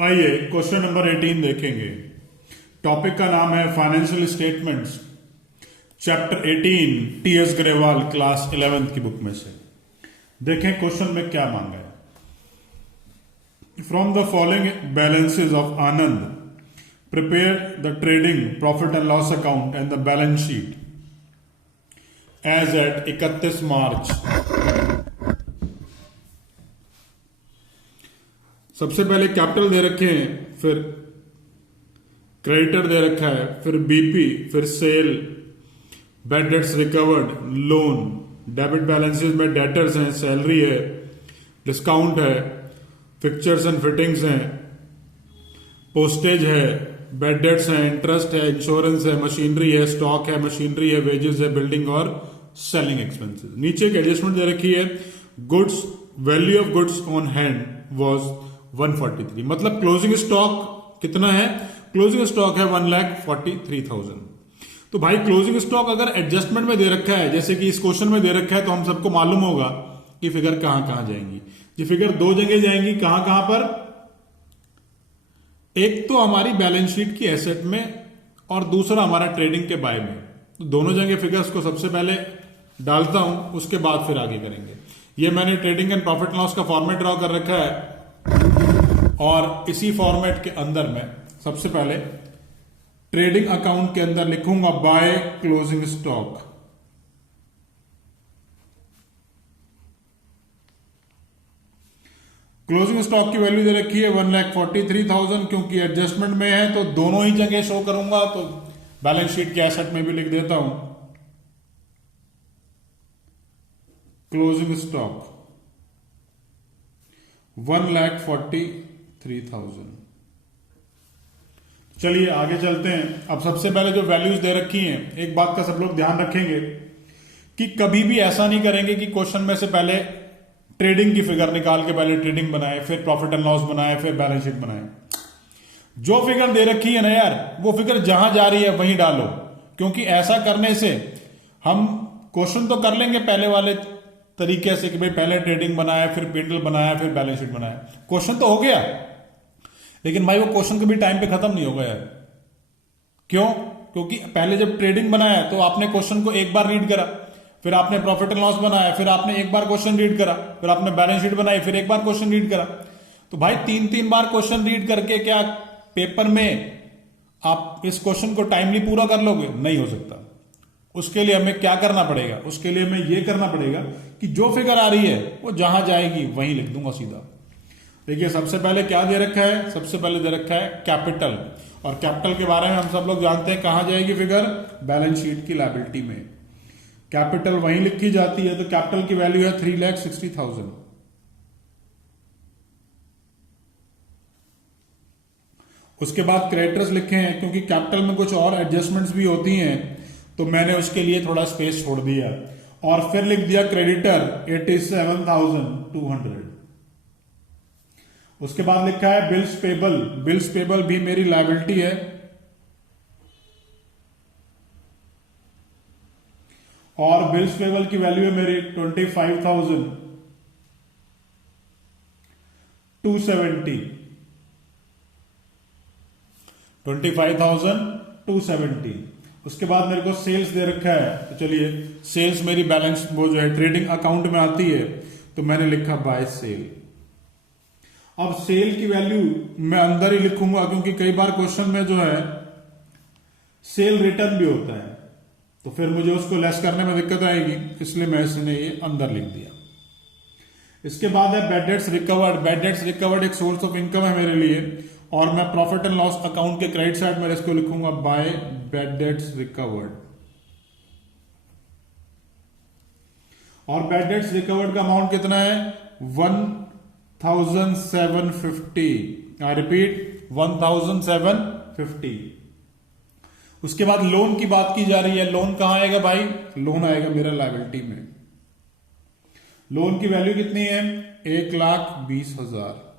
आइए question number 18 देखेंगे। Topic का नाम है financial statements, chapter 18, TS Grewal class 11th की बुक में से। देखें क्वेश्चन में क्या मांगा है। From the following balances of Anand prepare the trading profit and loss account and the balance sheet as at 31 March. सबसे पहले कैपिटल दे रखे हैं, फिर क्रेडिटर दे रखा है, फिर बीपी, फिर sale, bad debts recovered, loan, debit balances में डेटर्स हैं, सैलरी है, डिस्काउंट है, फिक्चर्स एंड फिटिंग्स हैं, पोस्टेज है, बैड डेट्स है, इंटरेस्ट है, इंश्योरेंस है, मशीनरी है, स्टॉक है, मशीनरी है, वेजेस है, बिल्डिंग और सेलिंग एक्सपेंसेस। नीचे एक एडजस्टमेंट दे रखी है, goods, value of goods on hand was 143, मतलब क्लोजिंग स्टॉक कितना है? क्लोजिंग स्टॉक है 1,43,000। तो भाई क्लोजिंग स्टॉक अगर एडजस्टमेंट में दे रखा है, जैसे कि इस क्वेश्चन में दे रखा है, तो हम सबको मालूम होगा कि फिगर कहां कहां जाएंगी। ये फिगर दो जगह जाएंगी, कहां कहां पर? एक तो हमारी बैलेंस शीट की एसेट में और दूसरा हमारा ट्रेडिंग के बाय में। तो दोनों जगह फिगर्स को सबसे पहले डालता हूं, उसके बाद फिर आगे करेंगे। ये मैंने ट्रेडिंग एंड प्रॉफिट लॉस का फॉर्मेट ड्रॉ कर रखा है और इसी फॉर्मेट के अंदर मैं सबसे पहले ट्रेडिंग अकाउंट के अंदर लिखूंगा by closing stock. Closing stock की वैल्यू दे रखी है 1,43,000, क्योंकि एडजस्टमेंट में है तो दोनों ही जगह शो करूंगा, तो बैलेंस शीट के एसेट में भी लिख देता हूं क्लोजिंग स्टॉक 1,43,000। चलिए आगे चलते हैं। अब सबसे पहले जो वैल्यूज दे रखी हैं, एक बात का सब लोग ध्यान रखेंगे कि कभी भी ऐसा नहीं करेंगे कि क्वेश्चन में से पहले ट्रेडिंग की फिगर निकाल के पहले ट्रेडिंग बनाए, फिर प्रॉफिट एंड लॉस बनाए, फिर बैलेंस शीट बनाए। जो फिगर दे रखी है ना यार, वो फिगर जहां जा रही है वहीं डालो, क्योंकि ऐसा करने से हम क्वेश्चन तो कर लेंगे पहले वाले तरीके से कि भाई पहले ट्रेडिंग बनाया, फिर पिंडल बनाया, फिर बैलेंस शीट बनाया, क्वेश्चन तो हो गया, लेकिन भाई वो क्वेश्चन कभी टाइम पे खत्म नहीं होगा यार। क्यों? क्योंकि पहले जब ट्रेडिंग बनाया तो आपने क्वेश्चन को एक बार रीड करा, फिर आपने प्रॉफिट एंड लॉस बनाया, फिर आपने एक बार क्वेश्चन रीड करा, फिर आपने बैलेंस शीट बनाई, फिर एक बार क्वेश्चन रीड करा। तो भाई तीन तीन बार क्वेश्चन रीड करके क्या पेपर में आप इस क्वेश्चन को टाइमली पूरा कर लोगे? नहीं हो सकता। उसके लिए हमें क्या करना पड़ेगा? उसके लिए हमें यह करना पड़ेगा कि जो फिगर आ रही है वो जहां जाएगी वहीं लिख दूंगा सीधा। देखिए सबसे पहले क्या दे रखा है? सबसे पहले दे रखा है कैपिटल, और कैपिटल के बारे में हम सब लोग जानते हैं कहां जाएगी फिगर? बैलेंस शीट की लायबिलिटी में। कैपिटल वहीं लिखी जाती है, तो कैपिटल की वैल्यू है 3,60,000। उसके बाद क्रेडिटर्स लिखे हैं, क्योंकि कैपिटल में कुछ और एडजस्टमेंट्स भी होती हैं, तो मैंने उसके लिए थोड़ा स्पेस छोड़ दिया, और फिर लिख दिया क्रेडिटर 87,200। उसके बाद लिखा है बिल्स पेबल। बिल्स पेबल भी मेरी लायबिलिटी है, और बिल्स पेबल की वैल्यू है मेरी 25,270। 25,270। उसके बाद मेरे को सेल्स दे रखा है, तो चलिए सेल्स मेरी बैलेंस वो जो है ट्रेडिंग अकाउंट में आती है, तो मैंने लिखा बाय सेल। अब सेल की वैल्यू मैं अंदर ही लिखूंगा, क्योंकि कई बार क्वेश्चन में जो है सेल रिटर्न भी होता है, तो फिर मुझे उसको लेस करने में दिक्कत आएगी, इसलिए मैं इसने ये अंदर लिख दिया। इसके बाद है bad debts recovered. Bad debts recovered एक सोर्स ऑफ इनकम है मेरे लिए, और मैं प्रॉफिट एंड लॉस अकाउंट के क्रेडिट साइड में इसको लिखूंगा बाय बैड डेट्स रिकवर्ड। और बैड डेट्स रिकवर्ड का अमाउंट कितना है? 1,750। I repeat 1,750। उसके बाद लोन की बात की जा रही है। लोन कहां आएगा भाई? लोन आएगा मेरा लायबिलिटी में। लोन की वैल्यू कितनी है? 1,20,000।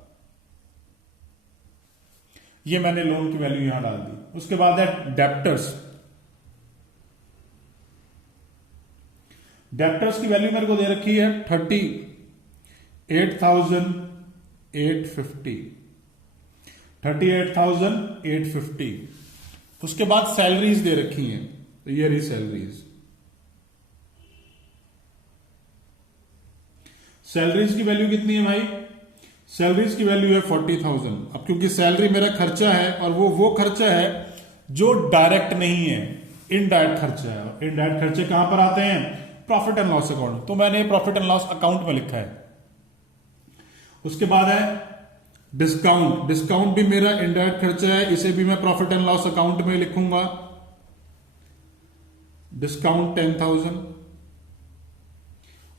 ये मैंने लोन की वैल्यू यहां डाल दी। उसके बाद है डेप्टर्स। डेप्टर्स की वैल्यू मेरे को दे रखी है 38,850। 38,850। उसके बाद सैलरीज दे रखी हैं, तो ये रही सैलरीज। सैलरीज की वैल्यू कितनी है भाई? सैलरीज की वैल्यू है 40,000। अब क्योंकि सैलरी मेरा खर्चा है और वो खर्चा है जो डायरेक्ट नहीं है, इनडायरेक्ट खर्चा है। इनडायरेक्ट खर्चे कहां पर आते हैं? Profit and loss account. तो मैंने प्रॉफिट एंड लॉस अकाउंट में लिखा है। उसके बाद है डिस्काउंट। डिस्काउंट भी मेरा इनडायरेक्ट खर्चा है, इसे भी मैं प्रॉफिट एंड लॉस अकाउंट में लिखूंगा। डिस्काउंट 10,000।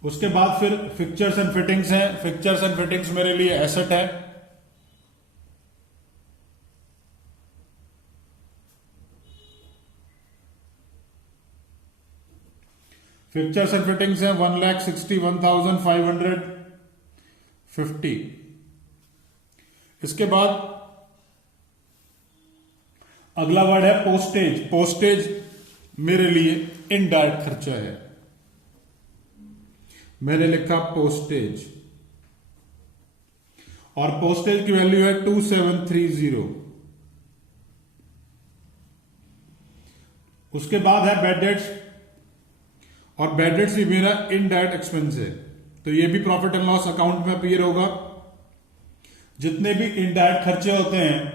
उसके बाद फिर फिक्चर्स एंड फिटिंग्स हैं। फिक्चर्स एंड फिटिंग्स मेरे लिए एसेट है। फिक्चर्स एंड फिटिंग्स हैं 1,61,550। इसके बाद अगला वर्ड है पोस्टेज। पोस्टेज मेरे लिए इनडायरेक्ट खर्चा है, मैंने लिखा पोस्टेज। और पोस्टेज की वैल्यू है 2730। उसके बाद है बेड डेट्स, और बेड डेट्स भी मेरा इनडायरेक्ट एक्सपेंस है, तो ये भी प्रॉफिट एंड लॉस अकाउंट में अपीयर होगा। जितने भी इनडायरेक्ट खर्चे होते हैं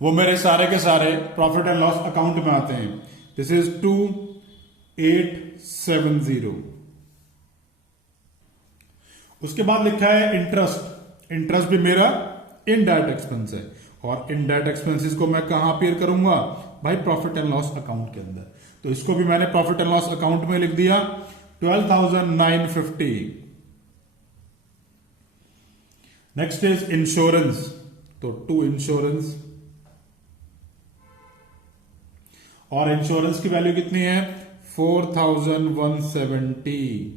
वो मेरे सारे के सारे प्रॉफिट एंड लॉस अकाउंट में आते हैं। This is 2870। उसके बाद लिखा है इंटरेस्ट। इंटरेस्ट भी मेरा इनडायरेक्ट एक्सपेंस है, और इनडायरेक्ट एक्सपेंसेस को मैं कहां अपीयर करूंगा भाई? प्रॉफिट एंड लॉस अकाउंट के अंदर। तो इसको भी मैंने प्रॉफिट एंड लॉस अकाउंट में लिख दिया 12,950। Next is insurance. तो टू इंश्योरेंस, और इंश्योरेंस की वैल्यू कितनी है? 4,170।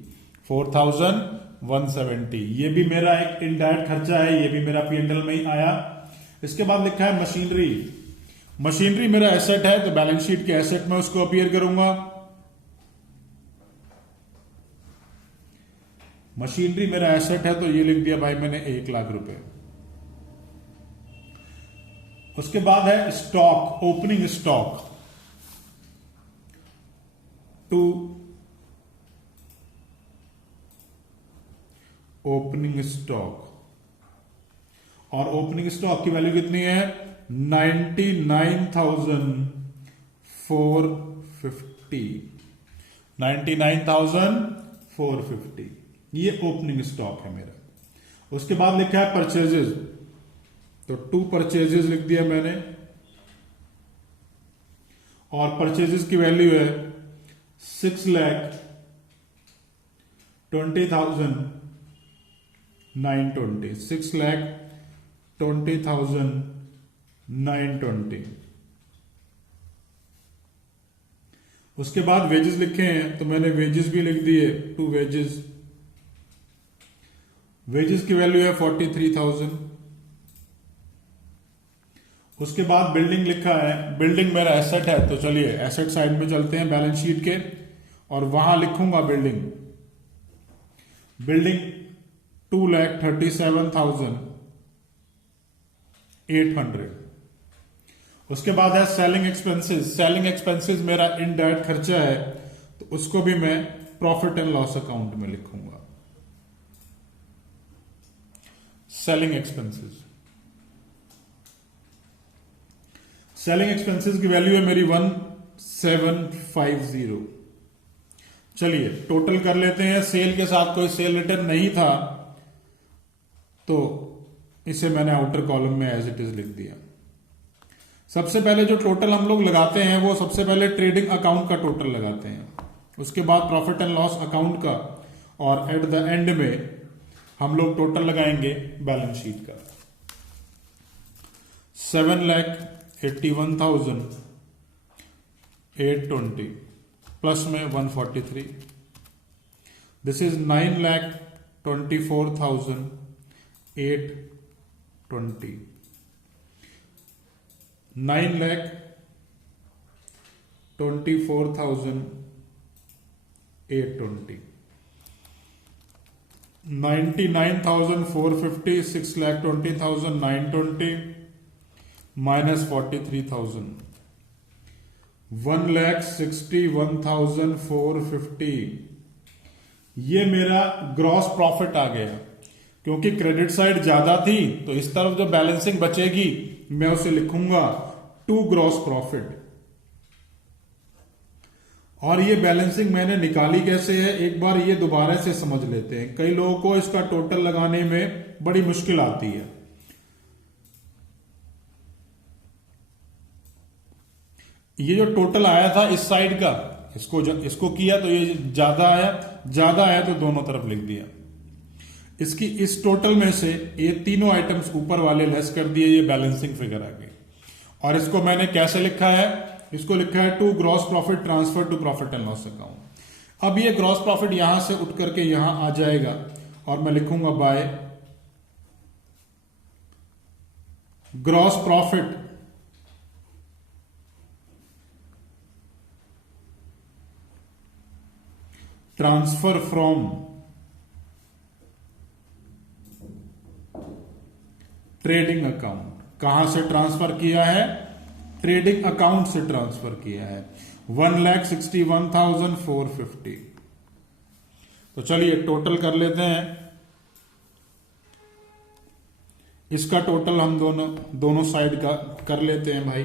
4,170। ये भी मेरा एक इनडायरेक्ट खर्चा है, ये भी मेरा P&L में ही आया। इसके बाद लिखा है मशीनरी। मशीनरी मेरा एसेट है, तो बैलेंस शीट के एसेट में उसको अपीयर करूंगा। मशीनरी मेरा एसेट है, तो ये लिख दिया भाई मैंने 1,00,000 रुपए। उसके बाद है stock, opening stock. To opening stock, और ओपनिंग स्टॉक की वैल्यू कितनी है? 99,450। 99,450 ये ओपनिंग स्टॉक है मेरा। उसके बाद लिखा है परचेजेस, तो टू परचेजेस लिख दिया मैंने, और परचेजेस की वैल्यू है 6,20,920। 6,20,920। उसके बाद वेजेस लिखे हैं, तो मैंने वेजेस भी लिख दिए, टू वेजेस। वेजेस की वैल्यू है 43,000। उसके बाद बिल्डिंग लिखा है। बिल्डिंग मेरा एसेट है, तो चलिए एसेट साइड में चलते हैं बैलेंस शीट के, और वहां लिखूंगा बिल्डिंग। बिल्डिंग 2,37,800। उसके बाद है सेलिंग एक्सपेंसेस। सेलिंग एक्सपेंसेस मेरा इनडायरेक्ट खर्चा है, तो उसको भी मैं प्रॉफिट एंड लॉस अकाउंट में लिखूंगा। सेलिंग एक्सपेंसेस, सेलिंग एक्सपेंसेस की वैल्यू है मेरी 1,750। चलिए टोटल कर लेते हैं। सेल के साथ कोई सेल रिटर्न नहीं था, तो इसे मैंने आउटर कॉलम में एज इट इज लिख दिया। सबसे पहले जो टोटल हम लोग लगाते हैं वो सबसे पहले ट्रेडिंग अकाउंट का टोटल लगाते हैं, उसके बाद प्रॉफिट एंड लॉस अकाउंट का, और एट द एंड में हम लोग टोटल लगाएंगे बैलेंस शीट का। 7,81,820 प्लस में 143। This is 9,24,820। 9,24,820। 99,450, 6,20,920, -43,000, 1,61,450। ये मेरा ग्रॉस प्रॉफिट आ गया। क्योंकि क्रेडिट साइड ज्यादा थी तो इस तरफ जो बैलेंसिंग बचेगी मैं उसे लिखूंगा टू ग्रॉस प्रॉफिट। और ये बैलेंसिंग मैंने निकाली कैसे है, एक बार ये दोबारा से समझ लेते हैं। कई लोगों को इसका टोटल लगाने में बड़ी मुश्किल आती है। ये जो टोटल आया था इस साइड का, इसको किया तो ये ज्यादा आया तो दोनों तरफ लिख दिया। इसकी इस टोटल में से ये तीनों आइटम्स ऊपर वाले लेस कर दिए, ये बैलेंसिंग फिगर आ गई। और इसको मैंने कैसे लिखा है, इसको लिखा है to gross profit transfer to profit and loss account. अब ये ग्रॉस प्रॉफिट यहां से उठ करके यहां आ जाएगा और मैं लिखूंगा by gross profit transfer from trading account. कहां से ट्रांसफर किया है, ट्रेडिंग अकाउंट से ट्रांसफर किया है 1,61,450। तो चलिए टोटल कर लेते हैं। इसका टोटल हम दोनों साइड का कर लेते हैं भाई।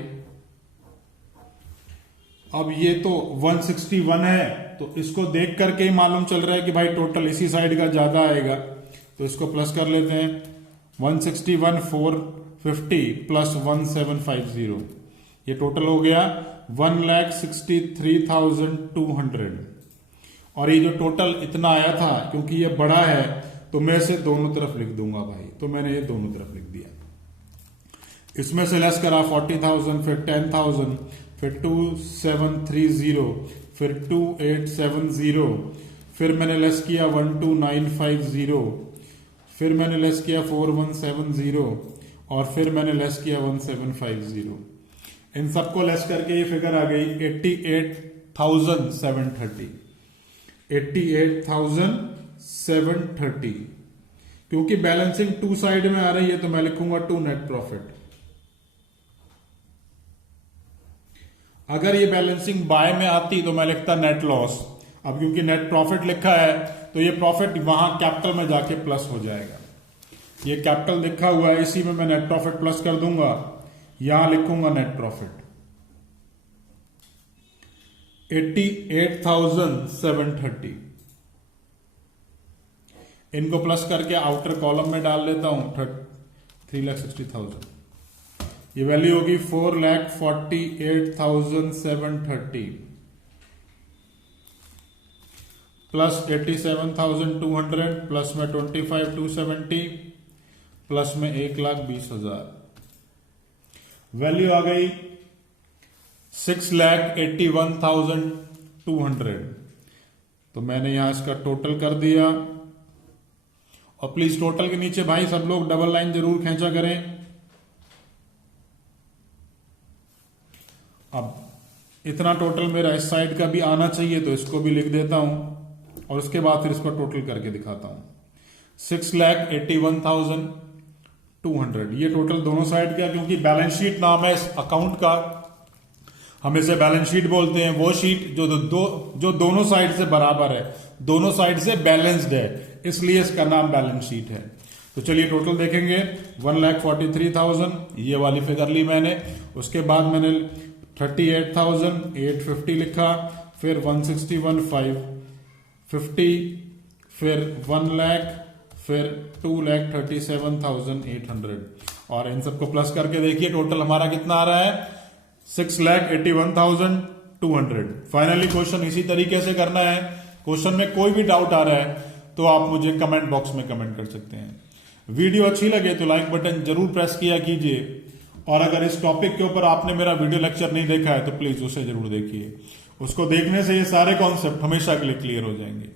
अब ये तो 161 है तो इसको देख करके ही मालूम चल रहा है कि भाई टोटल इसी साइड का ज्यादा आएगा, तो इसको प्लस कर लेते हैं 161,450 प्लस 1,750। ये टोटल हो गया 1,63,200। और ये जो टोटल इतना आया था क्योंकि ये बड़ा है तो मैं इसे दोनों तरफ लिख दूंगा भाई, तो मैंने ये दोनों तरफ लिख दिया। इसमें से लेस करा 40,000, फिर 10,000, फिर 2,730, फिर 2,870, फिर मैंने लेस किया 1,2,950, फिर मैंने लेस किया 4,170 और फिर मैंने लेस किया 1,750। इन सबको लेस करके ये फिगर आ गई 88,730। 88,730। क्योंकि बैलेंसिंग टू साइड में आ रही है तो मैं लिखूंगा टू नेट प्रॉफिट। अगर ये बैलेंसिंग बाय में आती तो मैं लिखता नेट लॉस। अब क्योंकि नेट प्रॉफिट लिखा है तो ये प्रॉफिट वहां कैपिटल में जाके प्लस हो जाएगा। ये कैपिटल लिखा हुआ है, इसी में मैं नेट प्रॉफिट प्लस कर दूंगा, यहां लिखूंगा नेट प्रॉफिट 88,730। इनको प्लस करके आउटर कॉलम में डाल लेता हूं 3,60,000। ये वैल्यू होगी 4,48,730 प्लस 87,200 प्लस में 25,270 प्लस में 1,20,000। वैल्यू आ गई 6,81,200। तो मैंने यहां इसका टोटल कर दिया। और प्लीज टोटल के नीचे भाई सब लोग डबल लाइन जरूर खींचा करें। अब इतना टोटल मेरा इस साइड का भी आना चाहिए तो इसको भी लिख देता हूं और उसके बाद फिर इसको टोटल करके दिखाता हूं। 6,81,200 ये टोटल दोनों साइड का, क्योंकि बैलेंस शीट नाम है इस अकाउंट का, हम इसे बैलेंस शीट बोलते हैं। वो शीट जो दोनों साइड से बराबर है, दोनों साइड से बैलेंस्ड है, इसलिए इसका नाम बैलेंस शीट है। तो चलिए टोटल देखेंगे 1,43,000 ये वाली फिगर ली मैंने। उसके बाद मैंने 38,850 लिखा, फिर 161,550, फिर 1 लाख, फिर 2,37,800। और इन सबको प्लस करके देखिए टोटल हमारा कितना आ रहा है 6,81,200। फाइनली क्वेश्चन इसी तरीके से करना है। क्वेश्चन में कोई भी डाउट आ रहा है तो आप मुझे कमेंट बॉक्स में कमेंट कर सकते हैं। वीडियो अच्छी लगे तो लाइक बटन जरूर प्रेस किया कीजिए। और अगर इस टॉपिक के ऊपर आपने मेरा वीडियो लेक्चर नहीं देखा है तो प्लीज उसे जरूर देखिए। उसको देखने से ये सारे कॉन्सेप्ट हमेशा के लिए क्लियर हो जाएंगे।